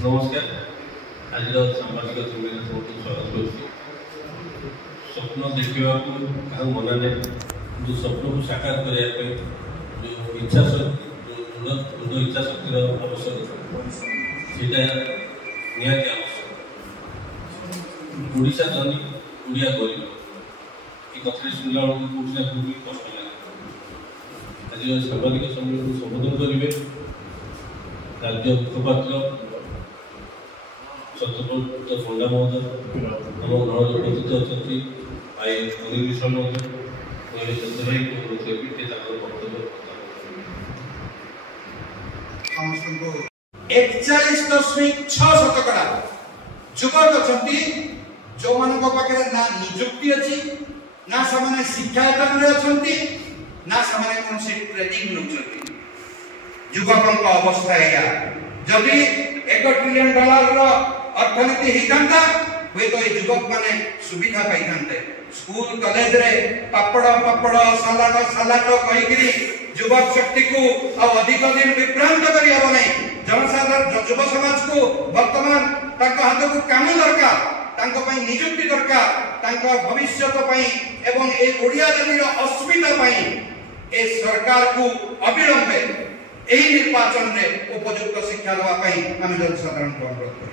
नमस्कार आज सामाजिक सम्मेलन स्वागत कर स्वप्न देखा क्या मना नहीं जो स्वप्न को साकार करने जो इच्छा शक्ति दृढ़ इच्छा शक्ति आवश्यकता से निहाती आवश्यक ओडिशा धनी ओडिया गरीब ये कथा शुणला बेलू कौटी ना कौटी कष्ट लगे आज सामाजिक सम्मेलन को संबोधन करेंगे राज्य मुखपात्र छत्रपति पंडा महोदय आम गण उपस्थित अच्छा आई अनिल महोदय भाई वक्तव्य 41.6% युवक अच्छा जो मान पाखे ना निजुक्ति अच्छी ना से शिक्षायतन अच्छा ना से कौन ट्रेनिंग नौ युवक अवस्था है जदि $1 ट्रिलियन अर्थनीति होता हुए तो युवक मैंने सुविधा पाई स्कूल कॉलेज रे पापड़ पापड़ सालाड सालाड कहीकि युवक शक्ति को अधिक दिन विभ्रांत कर जनसाधारण युव समाज को वर्तमान हाथ को काम दरकार निजुक्ति दरकार भविष्य एवं ए ओडिया जातिर असुविधा ए सरकार को अविलंबे यही निर्वाचन में उपयुक्त शिक्षा देवाई आम जनसाधारण को अनुरोध कर